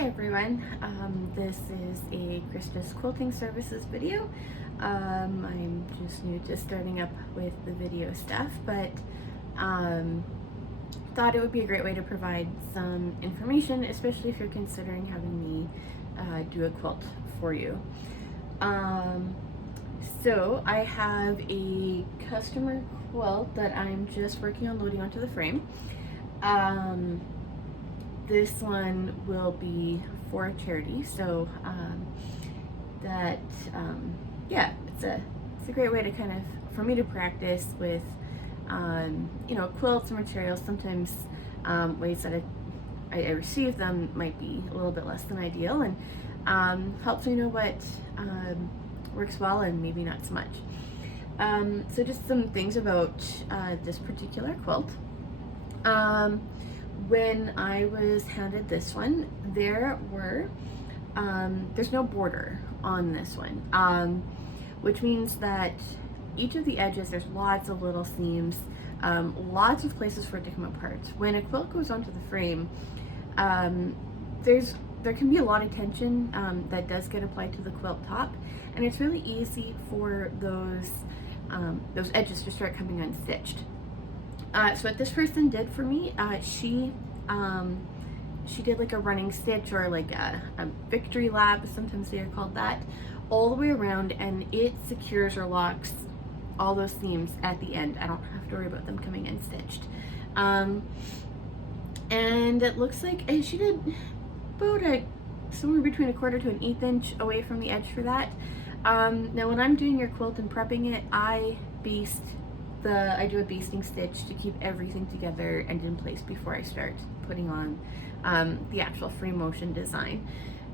Hi everyone, this is a Christmas quilting services video. I'm just new to starting up with the video stuff, but thought it would be a great way to provide some information, especially if you're considering having me do a quilt for you. So I have a customer quilt that I'm just working on loading onto the frame. This one will be for a charity, so yeah, it's a great way to kind of, for me to practice with quilts and materials. Sometimes ways that I receive them might be a little bit less than ideal, and helps me know what works well and maybe not so much. So just some things about this particular quilt. When I was handed this one, there's no border on this one, which means that each of the edges, there's lots of little seams, lots of places for it to come apart. When a quilt goes onto the frame, there can be a lot of tension that does get applied to the quilt top, and it's really easy for those edges to start coming unstitched. So what this person did for me, she did like a running stitch, or like a victory lap, sometimes they are called that, all the way around, and it secures or locks all those seams at the end. I don't have to worry about them coming unstitched. And it looks like she did about somewhere between 1/4 to 1/8 inch away from the edge for that. Now when I'm doing your quilt and prepping it, I do a basting stitch to keep everything together and in place before I start putting on the actual free motion design.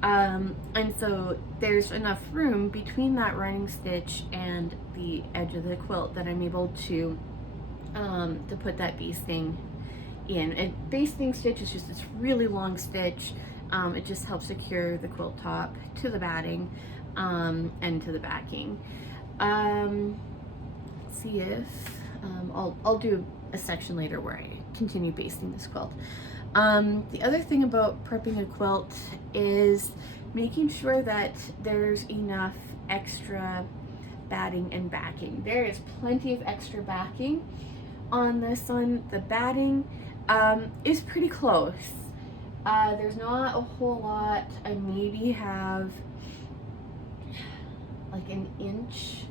And so there's enough room between that running stitch and the edge of the quilt that I'm able to put that basting in. A basting stitch is just this really long stitch. It just helps secure the quilt top to the batting and to the backing. See if I'll do a section later where I continue basting this quilt. The other thing about prepping a quilt is making sure that there's enough extra batting and backing. There is plenty of extra backing on this one. The batting is pretty close. There's not a whole lot. I maybe have like 1 inch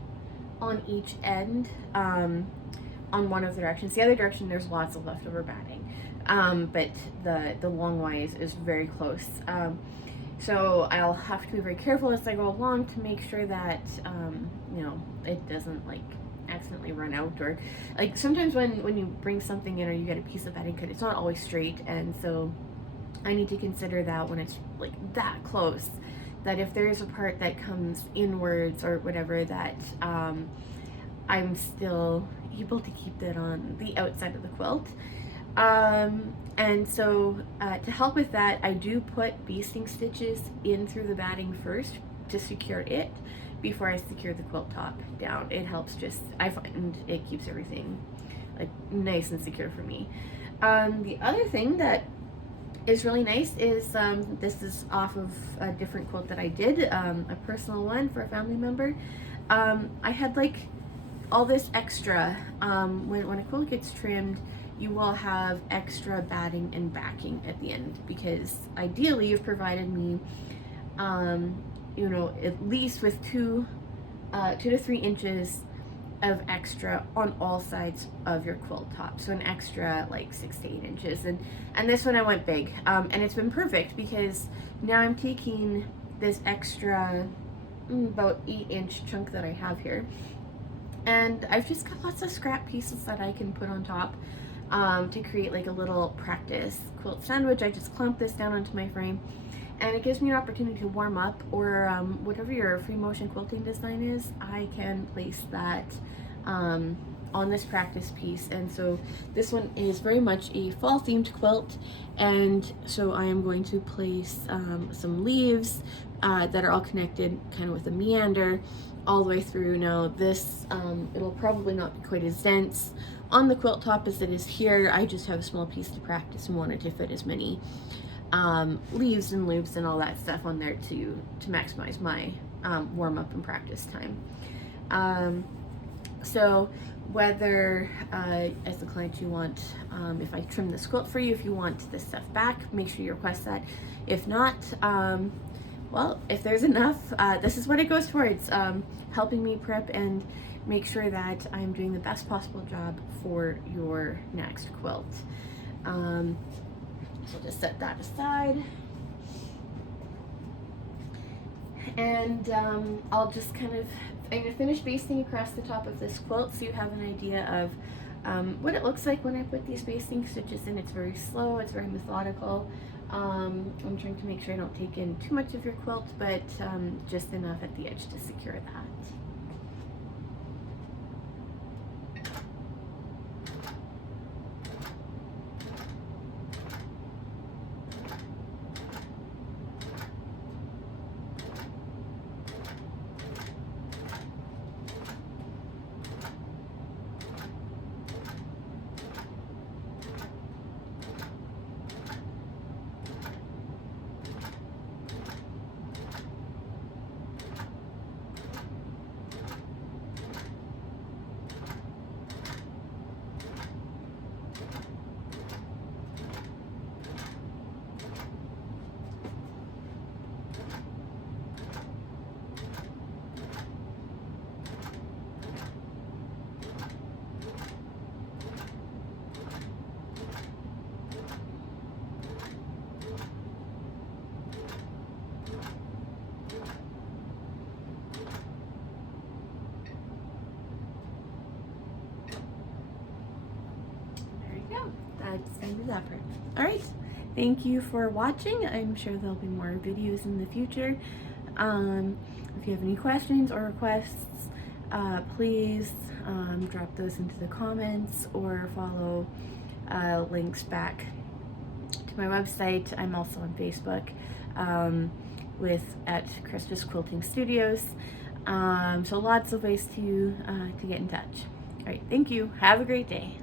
on each end on one of the directions. The other direction, there's lots of leftover batting, but the long wise is very close. So I'll have to be very careful as I go along to make sure that it doesn't like accidentally run out, or like sometimes when you bring something in or you get a piece of batting cut, it's not always straight, and so I need to consider that when it's like that close, that if there is a part that comes inwards or whatever, that I'm still able to keep it on the outside of the quilt. And so to help with that, I do put basting stitches in through the batting first to secure it before I secure the quilt top down. It helps, I find it keeps everything like nice and secure for me. The other thing that is really nice is this is off of a different quilt that I did, a personal one for a family member. I had like all this extra. When a quilt gets trimmed, you will have extra batting and backing at the end, because ideally you've provided me at least with 2 to 3 inches of extra on all sides of your quilt top, so an extra like 6 to 8 inches, and this one I went big, and it's been perfect because now I'm taking this extra about 8 inch chunk that I have here, and I've just got lots of scrap pieces that I can put on top to create like a little practice quilt sandwich. I just clamp this down onto my frame, and it gives me an opportunity to warm up, or whatever your free motion quilting design is, I can place that on this practice piece. And so this one is very much a fall themed quilt, and so I am going to place some leaves that are all connected kind of with a meander all the way through. Now this, it'll probably not be quite as dense on the quilt top as it is here. I just have a small piece to practice and wanted to fit as many leaves and loops and all that stuff on there to maximize my warm up and practice time. So whether as the client you want, if I trim this quilt for you, if you want this stuff back, make sure you request that. If not, well, if there's enough, this is what it goes towards, helping me prep and make sure that I'm doing the best possible job for your next quilt. So just set that aside. And I'll just kind of, I'm going to finish basting across the top of this quilt so you have an idea of what it looks like when I put these basting stitches in. It's very slow, it's very methodical. I'm trying to make sure I don't take in too much of your quilt, but just enough at the edge to secure that. That's the end of that part. Alright, thank you for watching. I'm sure there'll be more videos in the future. If you have any questions or requests, please drop those into the comments or follow links back to my website. I'm also on Facebook at Krista's Quilting Studios. So lots of ways to get in touch. Alright, thank you. Have a great day.